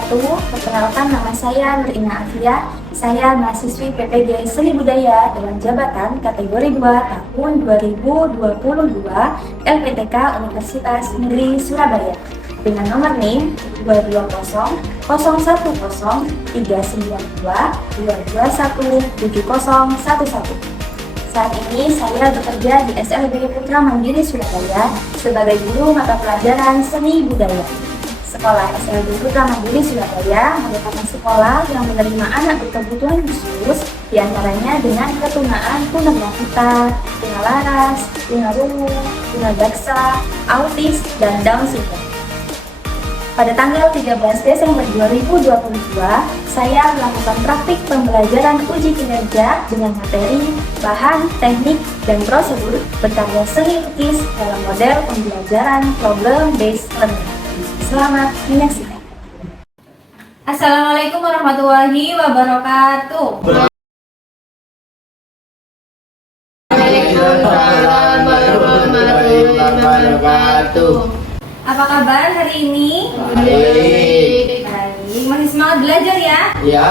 wabarakatuh. Perkenalkan, nama saya Nurina Afia. Saya mahasiswi PPG Seni Budaya dengan jabatan kategori 2 tahun 2022 LPTK Universitas Negeri Surabaya dengan nomor NIM 220 011 221 221 7011. Saat ini saya bekerja di SLB Putra Mandiri Surabaya sebagai guru mata pelajaran Seni Budaya. Sekolah SLB Putra Mandiri Surabaya merupakan sekolah yang menerima anak berkebutuhan khusus, diantaranya dengan ketunaan tunagrafita, tunalaras, tunarungu, tunadaksa, autis, dan Down syndrome. Pada tanggal 13 Desember 2022, saya melakukan praktik pembelajaran uji kinerja dengan materi, bahan, teknik, dan prosedur berkarya seni lukis dalam model pembelajaran problem based learning. Selamat menyaksikan. Assalamualaikum warahmatullahi wabarakatuh. Waalaikumsalam warahmatullahi wabarakatuh. Apa kabar hari ini? Baik. Baik, masih semangat belajar ya? Ya.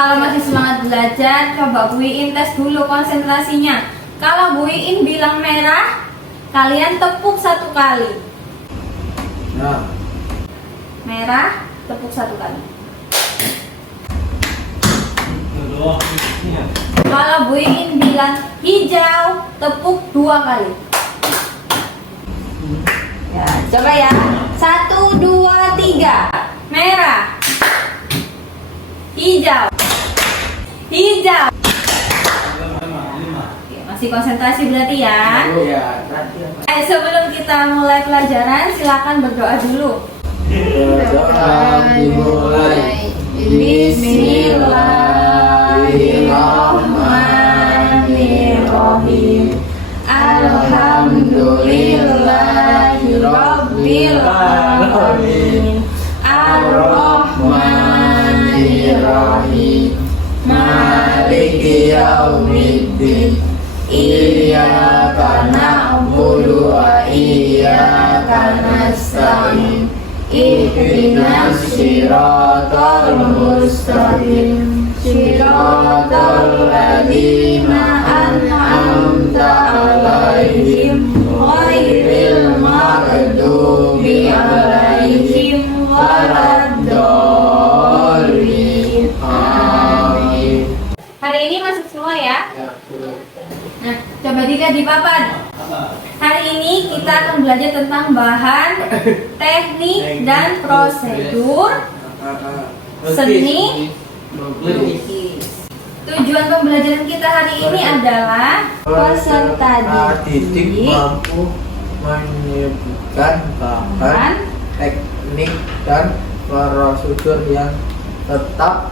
Kalau masih semangat belajar, coba Bu Iin tes dulu konsentrasinya. Kalau Bu Iin bilang merah, kalian tepuk satu kali. Nah. Merah, tepuk satu kali. Kalau Bu Iin bilang hijau, tepuk dua kali. Ya, coba ya. 1, 2, 3. Merah. Hijau. Hijau. Oke, masih konsentrasi berarti ya. Sebelum kita mulai pelajaran, silakan berdoa dulu. Berdoa dimulai. Bismillahirrahmanirrahim. Alhamdulillahirabbil alamin. Ar-Rahmanir-Rahim. Maliki yaumiddin. Iyyaka na'budu wa iyyaka nasta'in. Ihdinas siratal mustaqim. Siratal ladzina an'amta 'alaihim ghairil maghdubi 'alaihim waladdallin. Amin. Hari ini masuk semua ya. Nah, coba dilihat di papan. Hari ini kita akan belajar tentang bahan, teknik, dan prosedur seni lukis. Tujuan pembelajaran kita hari ini adalah peserta didik mampu menyebutkan bahan, teknik, dan prosedur yang tepat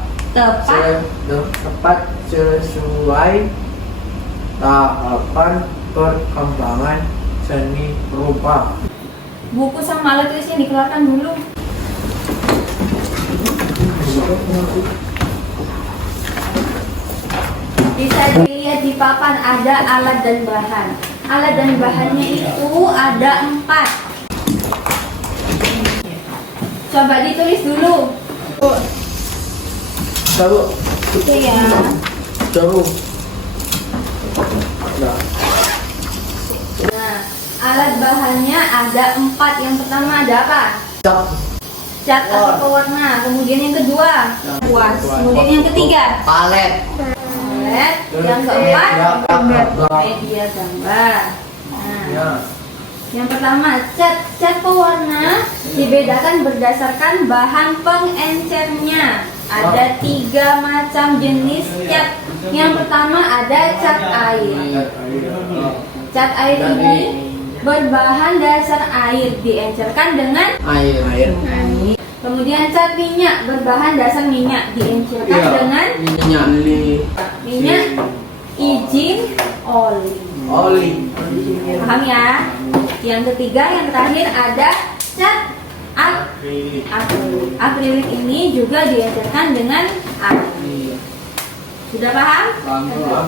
sesuai tahapan perkembangan seni rupa. Buku sama alat tulisnya dikeluarkan dulu. Bisa dilihat di papan ada alat dan bahan. Alat dan bahannya itu ada 4. Coba ditulis dulu. Tahu? Oke ya. Tahu. Nah, alat bahannya ada 4. Yang pertama ada apa? Cat atau pewarna. Kemudian yang kedua, kuas. Kemudian yang ketiga, Palet. palet. Yang keempat, media gambar. Nah, yang pertama, cat pewarna dibedakan berdasarkan bahan pengencernya. Ada 3 macam jenis cat. Yang pertama ada cat air. Cat air ini berbahan dasar air, diencerkan dengan Air. Kemudian cat minyak berbahan dasar minyak, diencerkan dengan minyak izin oli. Paham ya? Yang ketiga, yang terakhir ada cat akrilik. Ini juga diencerkan dengan air. Sudah paham? Paham.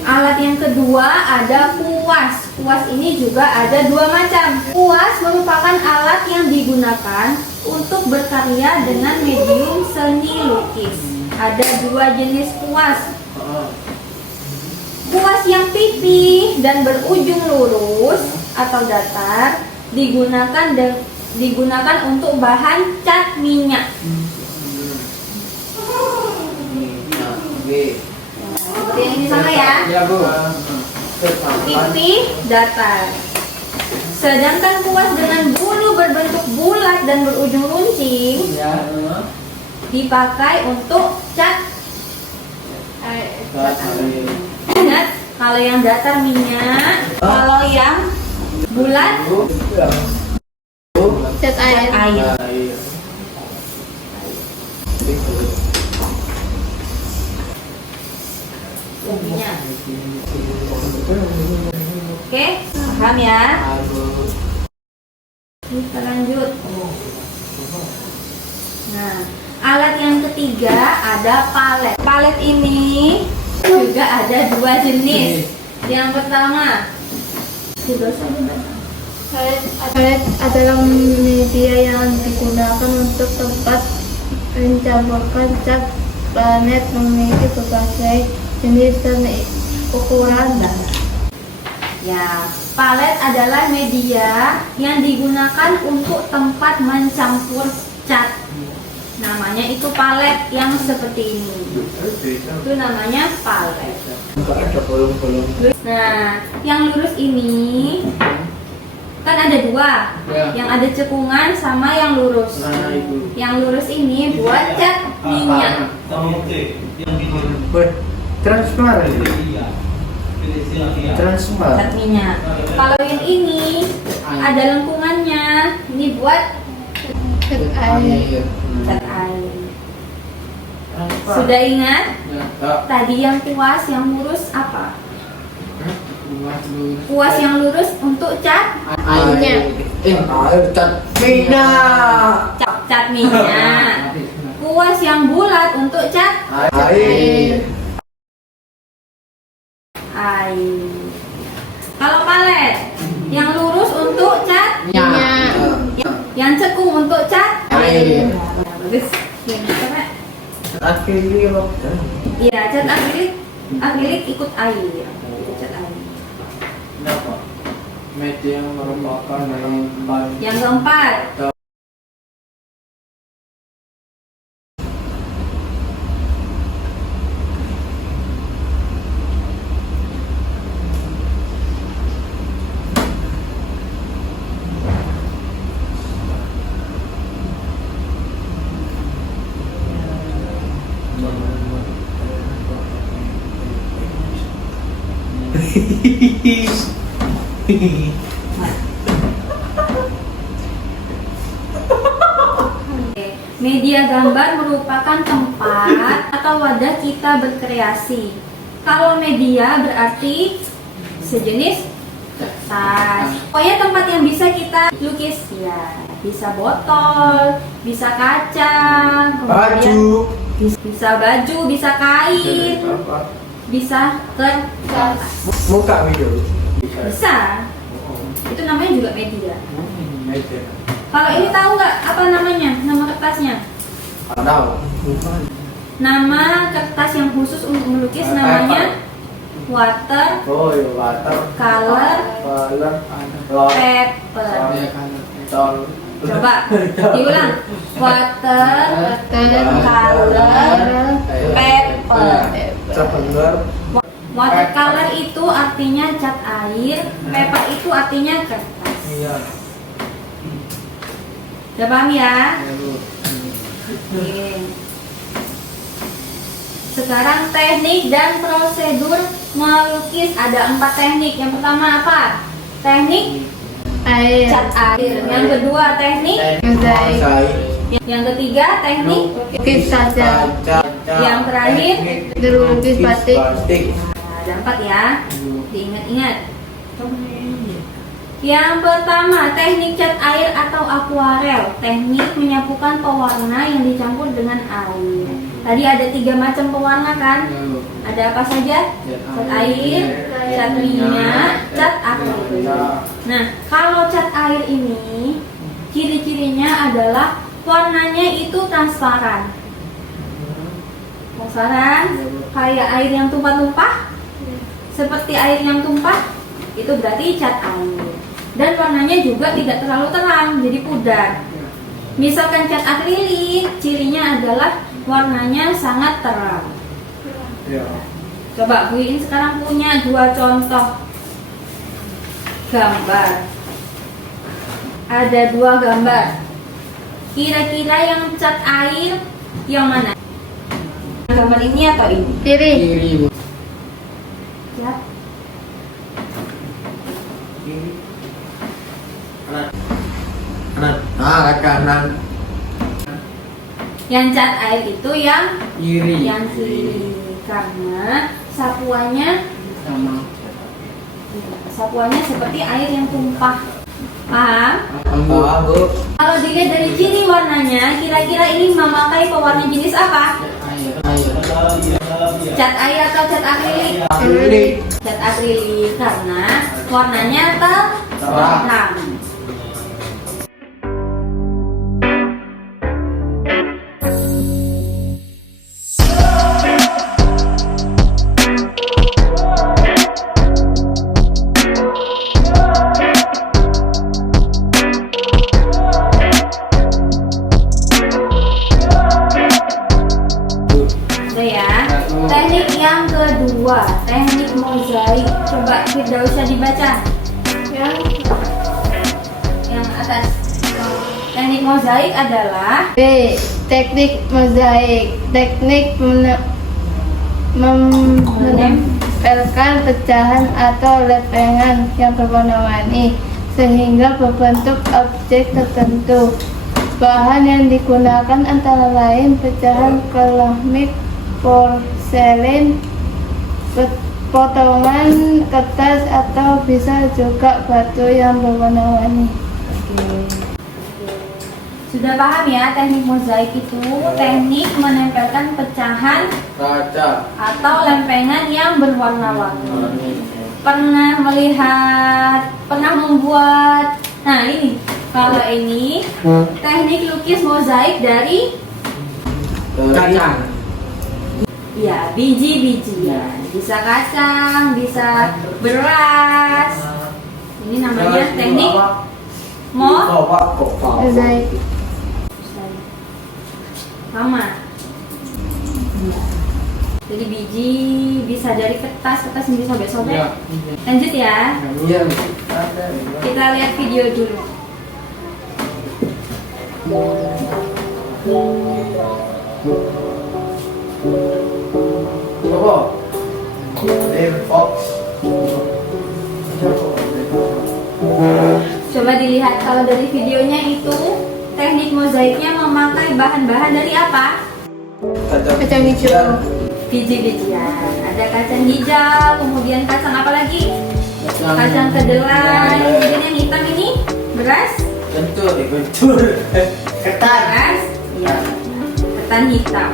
Alat yang kedua ada kuas. Kuas ini juga ada dua macam. Kuas merupakan alat yang digunakan untuk berkarya dengan medium seni lukis. Ada dua jenis kuas. Kuas yang pipih dan berujung lurus atau datar digunakan untuk bahan cat minyak. Seperti yang ini sama ya. Ya, Bu. Pipih datar. Sedangkan kuas dengan bulu berbentuk bulat dan berujung runcing dipakai untuk cat ingat, kalau yang datar minyak, kalau yang bulat cat air. Minyak. Oke, paham ya? Kita lanjut. Nah, alat yang ketiga ada palet. Palet ini juga ada dua jenis. Yang pertama, Palet adalah media yang digunakan untuk tempat mencampurkan cat. Palet memiliki berbagai jenis dan ukuran. ya, palet adalah media yang digunakan untuk tempat mencampur cat. Namanya itu palet yang seperti ini. Itu namanya palet. Ada bolong-bolong. Nah, yang lurus ini kan ada dua, Ya. yang ada cekungan sama yang lurus. Nah, itu. Yang lurus ini buat cat minyak. Weh, transparan. Transparan. Cat minyak. Kalau yang ini ada lengkungannya, ini buat Cat air. cat air. Sudah ingat? Tadi yang kuas, yang lurus apa? Kuas yang lurus untuk cat Air cat minyak. cat minyak. Kuas yang bulat untuk cat Air. air. Kalau palet yang lurus untuk cat, Minyak. yang cekung untuk cat Air. Bagus. Ini coba. Akhirnya Iya, cat akrilik ikut air. Itu cat air. kenapa? Media yang merupakan tempat Yang keempat, media gambar merupakan tempat atau wadah kita berkreasi. Kalau media berarti sejenis kertas. Pokoknya tempat yang bisa kita lukis ya. Bisa botol, bisa kaca, baju. bisa baju, bisa kain, bisa kertas. Muka video. Bisa. Itu namanya juga media. Media. Kalau ini tahu nggak apa namanya? Nama kertasnya? Tahu. Nama kertas yang khusus untuk melukis namanya water Oh, ya water. color Color. paper. Tol. Coba diulang. Water color paper. Sebentar. Watercolor itu artinya cat air, paper itu artinya kertas. Iya. Udah paham ya? Oke. Sekarang teknik dan prosedur melukis, ada 4 teknik. Yang pertama apa? Teknik Air. cat air. Yang kedua teknik. Yang ketiga teknik. Lukis saja. Yang terakhir Lukis batik. Nah, ada 4 ya. Diingat-ingat. Yang pertama, teknik cat air atau akuarel. Teknik menyapukan pewarna yang dicampur dengan air. Tadi ada 3 macam pewarna kan? Ada apa saja? Cat air, cat minyak, cat akrilik. Ya. Nah, kalau cat air ini ciri-cirinya adalah warnanya itu transparan. Transparan, kayak air yang tumpah-tumpah. Seperti air yang tumpah, itu berarti cat air. Dan warnanya juga tidak terlalu terang, jadi pudar. Misalkan cat akrilik, cirinya adalah warnanya sangat terang. Ya. Coba Bu Iin sekarang punya 2 contoh gambar. Ada 2 gambar. Kira-kira yang cat air yang mana? Gambar ini atau ini? Kiri. Kiri, Bu. Ya. Kiri. Kanan. Kanan. Ah, ke kanan. Yang cat air itu yang Kiri. kiri, karena sapuannya seperti air yang tumpah. Paham? Paham, Bu. Kalau dilihat dari ciri warnanya, kira-kira ini memakai pewarna jenis apa? Cat air atau cat akrilik? Akrilik. Cat akrilik karena warnanya terang. Udah ya. Teknik yang kedua, teknik mozaik. Coba Firdausyah dibaca. Yang atas. Teknik mozaik adalah B. Teknik mozaik. Teknik menempelkan pecahan atau lepengan yang berwarna-warni sehingga berbentuk objek tertentu. Bahan yang digunakan antara lain pecahan keramik, porselen, potongan kertas, atau bisa juga batu yang berwarna-warni. sudah paham ya teknik mozaik itu teknik menempelkan pecahan Kaca. atau lempengan yang berwarna-warni. Pernah melihat, pernah membuat. Nah ini, kalau ini teknik lukis mozaik dari Kacang. ya biji-bijian, bisa kacang, bisa beras. Ini namanya teknik Mozaik. sama. Jadi biji bisa dari kertas yang disobek-sobek. Lanjut ya. Iya. Kita lihat video dulu. Coba. Fox. Coba dilihat kalau dari videonya itu teknik mozaiknya memakai bahan-bahan dari apa? Kacang hijau. Biji-bijian. Ada kacang hijau, kemudian kacang apa lagi? Kacang kedelai. Kemudian yang hitam ini beras. Kencur. Ketan. Beras. Iya. Ketan hitam.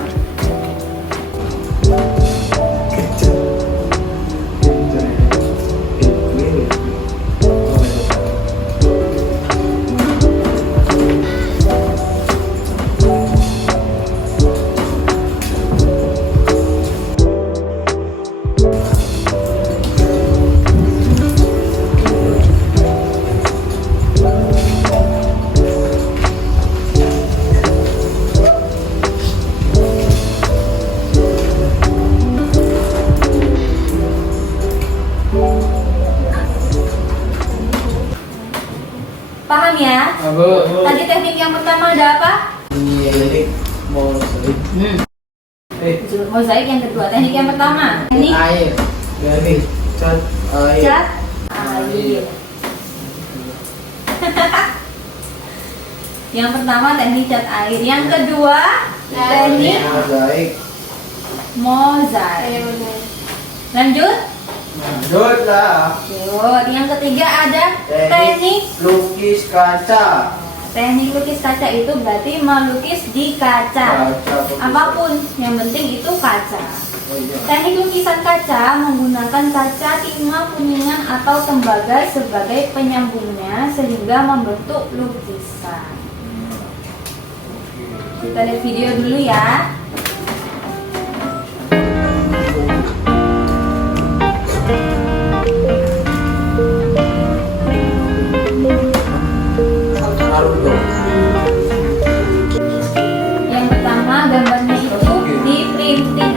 Paham ya? Tadi teknik yang pertama ada apa? Ini mozaik. Mozaik yang kedua. Teknik yang pertama. Teknik Air. Garis. Cat air. cat air. Yang pertama teknik cat air. Yang kedua teknik Mozaik. mozaik. Lanjut. Lanjut lah. Lanjut. Yang ketiga ada teknik lukis kaca. teknik lukis kaca itu berarti melukis di kaca. Apapun yang penting itu kaca. Teknik lukisan kaca menggunakan kaca, timah, kuningan, atau tembaga sebagai penyambungnya sehingga membentuk lukisan. Kita lihat video dulu ya. Yang pertama, gambarnya itu di printing.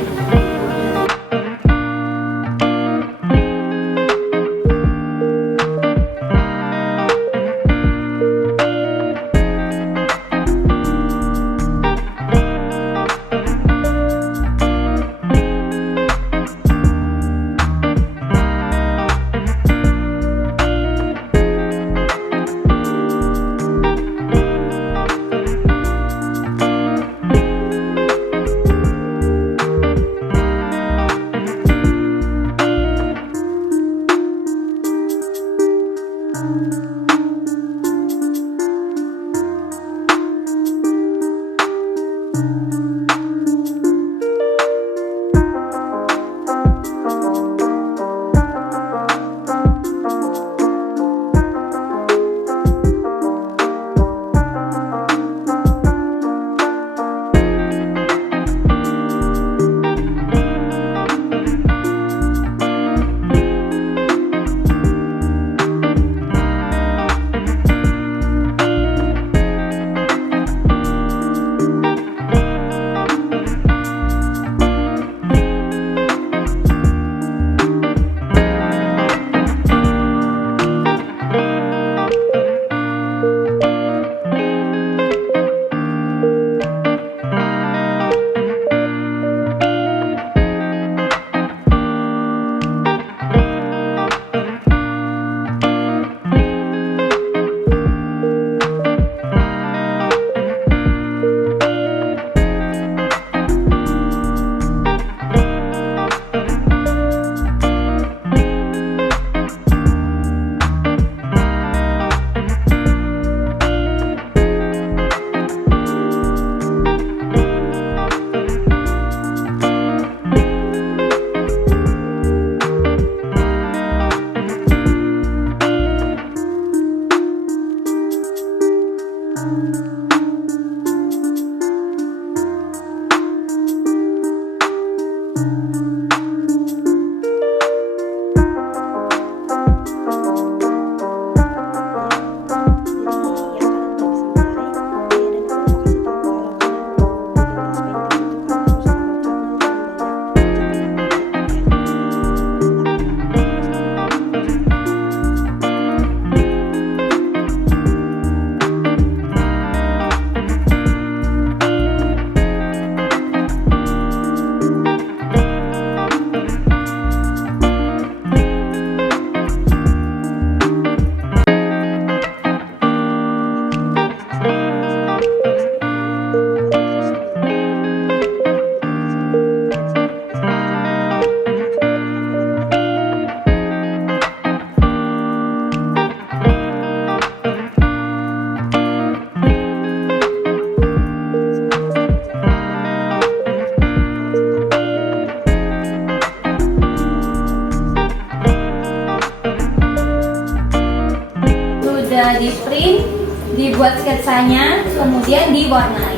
Sudah di print, dibuat sketsanya, kemudian diwarnai.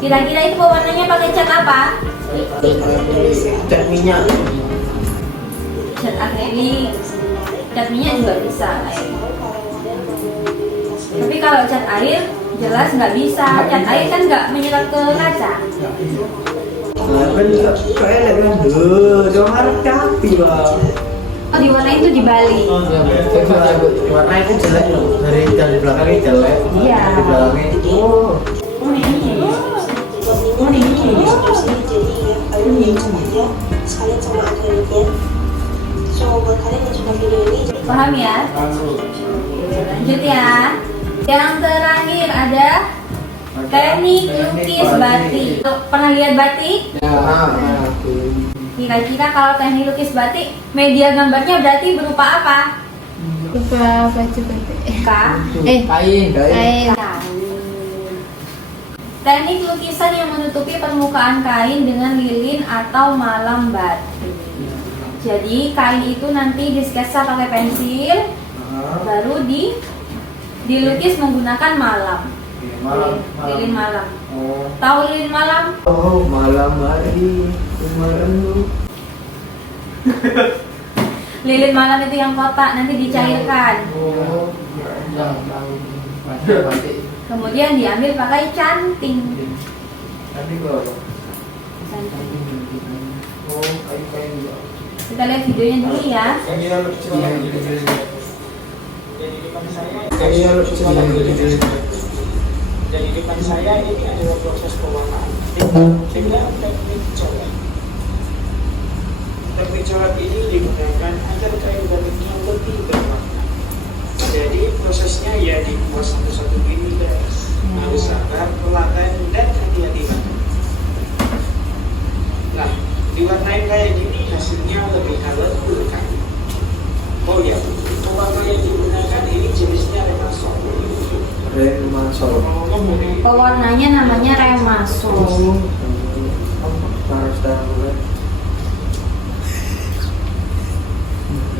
Kira-kira itu pewarnanya pakai cat apa? Cat minyak. Cat akrilik, cat minyak juga bisa. Tapi kalau cat air jelas nggak bisa. Cat air kan nggak menyerap ke kaca. Kayak kan dong harus capi lah. Oh, diwarnain itu di Bali. Warna itu jelek loh. Dari belakangnya jelek. Iya. Di belakangnya. Oh. Paham ya? Lanjut ya. Yang terakhir ada teknik lukis batik. Pernah lihat batik? Kira-kira kalau teknik lukis batik, media gambarnya berarti berupa apa? Berupa baju batik. Kain. Kain. Kain. Teknik lukisan yang menutupi permukaan kain dengan lilin atau malam batik. Jadi kain itu nanti disketsa pakai pensil, baru dilukis menggunakan malam. Lilin malam. Oh. Tahu lilin malam? Oh, malam hari malam. Lilin malam itu yang kotak, nanti dicairkan. Oh, yang batik. Kemudian diambil pakai canting. Tadi kok. Canting. Oh, kain-kain. Kita lihat videonya dulu ya. Jadi di depan saya ini adalah proses pewarnaan dengan teknik coret. Teknik coret ini digunakan agar kain batiknya lebih berwarna. Jadi prosesnya ya dibuat satu-satu ini guys. Harus sabar, pelan dan hati-hati. Nah, diwarnain kayak gini hasilnya lebih colorful kan. Oh ya, pewarna yang digunakan ini jenisnya remasol. Remasol. Pewarnanya namanya remasol.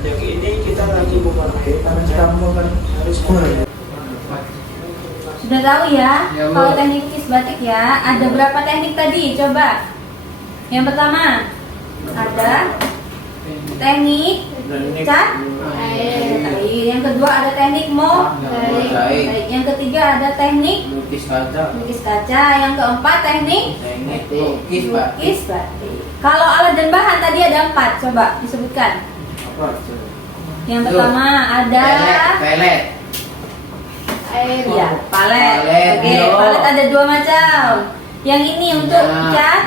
Jadi ini kita lagi mewarnai harus Sudah tahu ya, Ya, Bu. kalau teknik lukis batik ya, ada berapa teknik tadi? Coba. Yang pertama, ada teknik cat air. Yang kedua ada teknik mozaik. Yang ketiga ada teknik Lukis kaca. lukis kaca. Yang keempat teknik Teknik lukis lukis batik. Kalau alat dan bahan tadi ada 4, coba disebutkan. apa? Yang pertama ada Pelet. Air. ya, palet. Palet, Oke, yo. palet ada 2 macam. Yang ini untuk cat,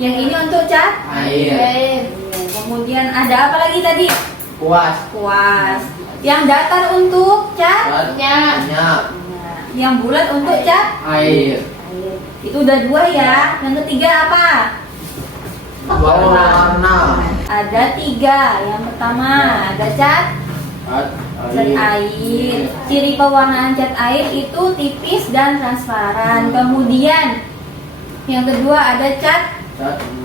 yang ini untuk cat Air. Air. Kemudian ada apa lagi tadi? Kuas. Kuas. Yang datar untuk cat, Minyak. yang bulat untuk cat. Air. Itu udah 2 ya. Yang ketiga apa? Warna. Ada 3. Yang pertama ada cat air. Ciri pewarnaan cat air itu tipis dan transparan. Kemudian yang kedua ada cat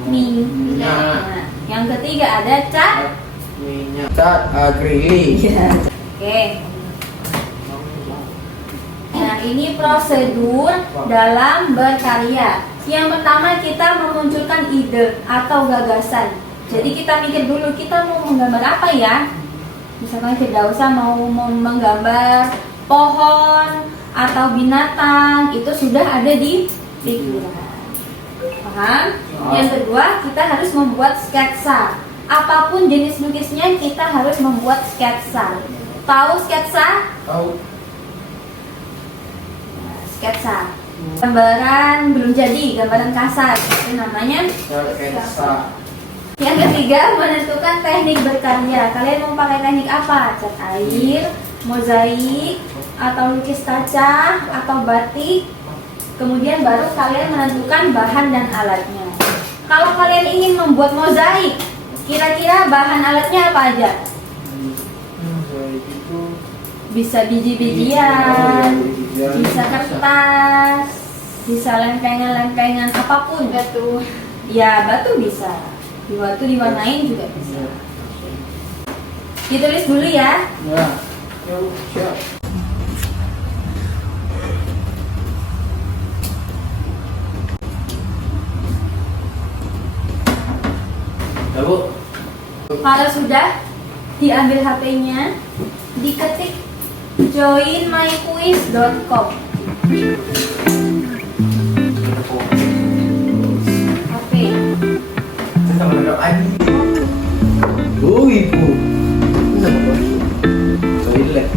minyak. Nah, yang ketiga ada cat Minyak. Cat akrilik. Oke. Nah, ini prosedur dalam berkarya. Yang pertama kita memunculkan ide atau gagasan. Jadi kita mikir dulu kita mau menggambar apa ya? Misalkan tidak usah mau menggambar pohon atau binatang, itu sudah ada di pikiran. Paham? Yang kedua kita harus membuat sketsa. Apapun jenis lukisnya kita harus membuat sketsa. Tahu sketsa? Tahu. Sketsa. Gambaran belum jadi, gambaran kasar. Itu namanya Sketsa. Yang ketiga, menentukan teknik berkarya. Kalian mau pakai teknik apa? Cat air, mozaik, atau lukis kaca, atau batik. Kemudian baru kalian menentukan bahan dan alatnya. Kalau kalian ingin membuat mozaik, kira-kira bahan alatnya apa aja? Bisa biji-bijian, bisa kertas, bisa lempengan-lempengan apapun. Batu. Ya, batu bisa. Di batu diwarnain juga bisa. Ditulis dulu ya. Ya. Siap. Ya, Bu. Kalau sudah, diambil HP-nya, diketik joinmyquiz.com. HP. Oh, ibu. Toilet.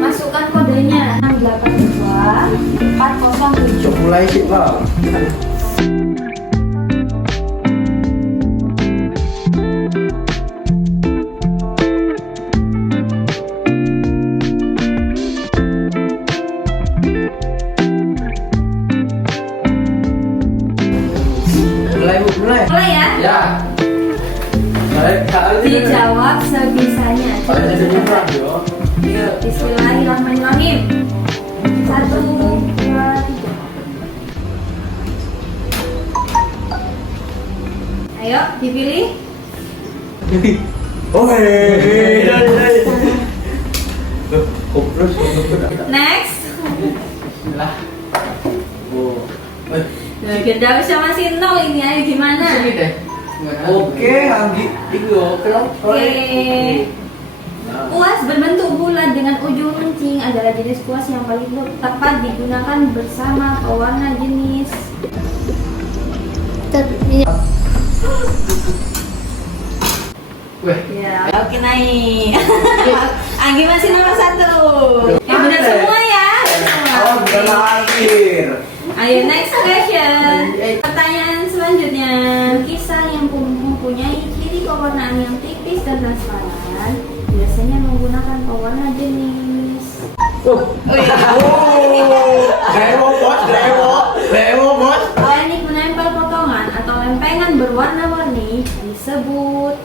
Masukkan kodenya 682 407. Mulai sih, Pak. Mulai ya. Ya. Baik kali. Dijawab sebisanya. Bismillahirrahmanirrahim. 1, 2, 3. Ayo, dipilih. Oh, Next. Bismillah. Oh. Nah, kita bisa masih 0 ini, ayo gimana? Oke, Anggi. Oke. Kuas berbentuk bulat dengan ujung runcing adalah jenis kuas yang paling tepat digunakan bersama pewarna jenis. Ya, oke naik. Anggi masih nomor 1. Yang benar semua ya. Oh, bukan akhir. Ayo next question. Pertanyaan selanjutnya. Kisah yang mempunyai ciri pewarnaan yang tipis dan transparan biasanya menggunakan pewarna jenis. Dewo, bos. Teknik menempel potongan atau lempengan berwarna-warni disebut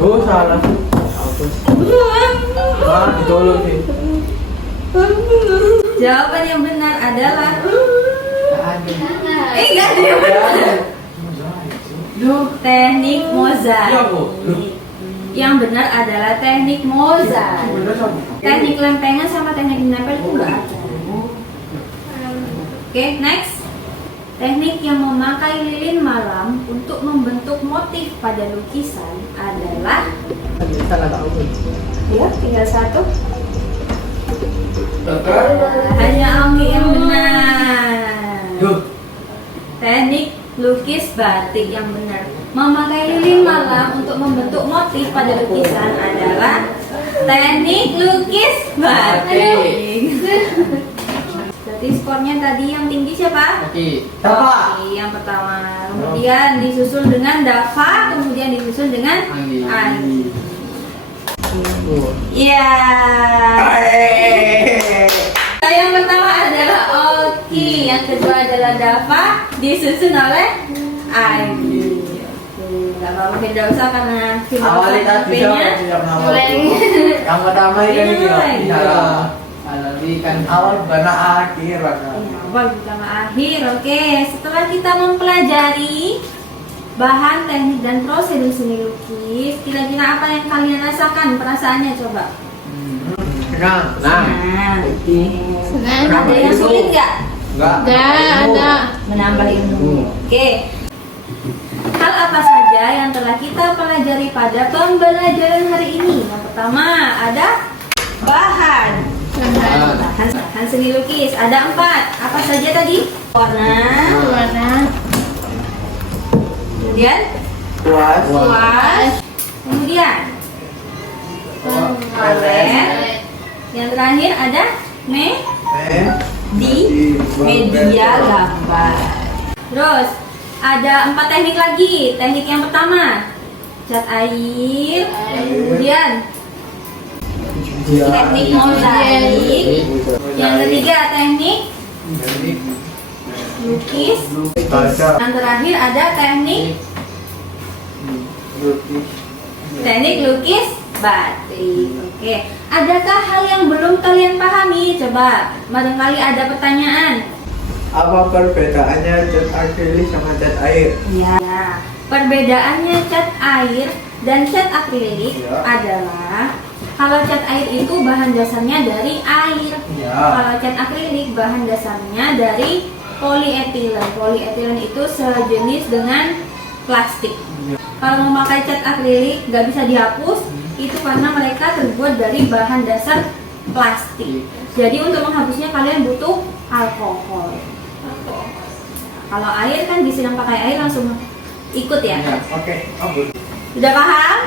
Oh, salah. Ditolong sih. Jawaban yang benar adalah enggak ada yang benar. Teknik mozaik. Yang benar adalah teknik mozaik. Teknik lempengan sama teknik menempel itu enggak ada. Oke, next. Teknik yang memakai lilin malam untuk membentuk motif pada lukisan adalah ya, tinggal 1. Hanya Anggi yang benar. Teknik lukis batik yang benar. Memakai lilin malam untuk membentuk motif pada lukisan adalah teknik lukis batik. Berarti skornya tadi yang tinggi siapa? Oke. Oke, yang pertama. Kemudian disusul dengan Dava, kemudian disusul dengan Anggi. Iya. Yang pertama adalah Oki, yang kedua adalah Dava, disusun oleh Anggi. Gak apa-apa, tidak usah karena Awalnya tadi yang pertama ini kan nanti kan awal bukan akhir. Awal bukan akhir. Oke, setelah kita mempelajari bahan, teknik, dan prosedur seni lukis, kira-kira apa yang kalian rasakan perasaannya coba? Senang. Ada yang sulit nggak? Ada. Menambah ilmu. Oke. Hal apa saja yang telah kita pelajari pada pembelajaran hari ini? Yang pertama ada bahan seni lukis. Ada 4. Apa saja tadi? Warna. Kemudian kuas. Kemudian pembaret. Yang terakhir ada media gambar. Terus ada 4 teknik lagi. Teknik yang pertama cat air. Kemudian teknik mozaik. Yang ketiga teknik lukis. Yang terakhir ada teknik lukis batik. Oke, adakah hal yang belum kalian pahami? Coba, barangkali ada pertanyaan. Apa perbedaannya cat akrilik sama cat air? Ya, perbedaannya cat air dan cat akrilik adalah kalau cat air itu bahan dasarnya dari air. Kalau cat akrilik bahan dasarnya dari polietilen. Polietilen itu sejenis dengan plastik. Kalau memakai cat akrilik nggak bisa dihapus, itu karena mereka terbuat dari bahan dasar plastik. Jadi untuk menghapusnya kalian butuh alkohol. Kalau air kan disiram pakai air langsung ikut ya. Oke. Sudah paham?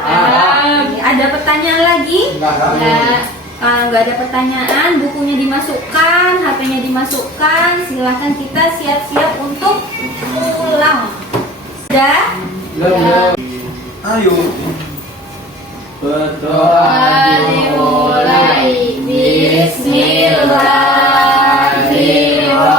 Ada pertanyaan lagi? Ya. Kalau nggak ada pertanyaan, bukunya dimasukkan, HP-nya dimasukkan. Silahkan kita siap-siap untuk pulang. Sudah? Ayo. Berdoa dimulai. Bismillahirrahmanirrahim.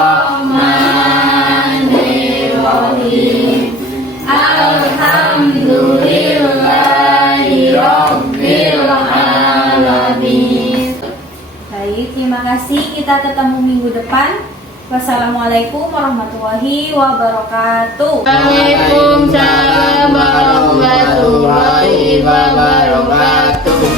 kasih, kita ketemu minggu depan. Wassalamualaikum warahmatullahi wabarakatuh. Waalaikumsalam warahmatullahi wabarakatuh.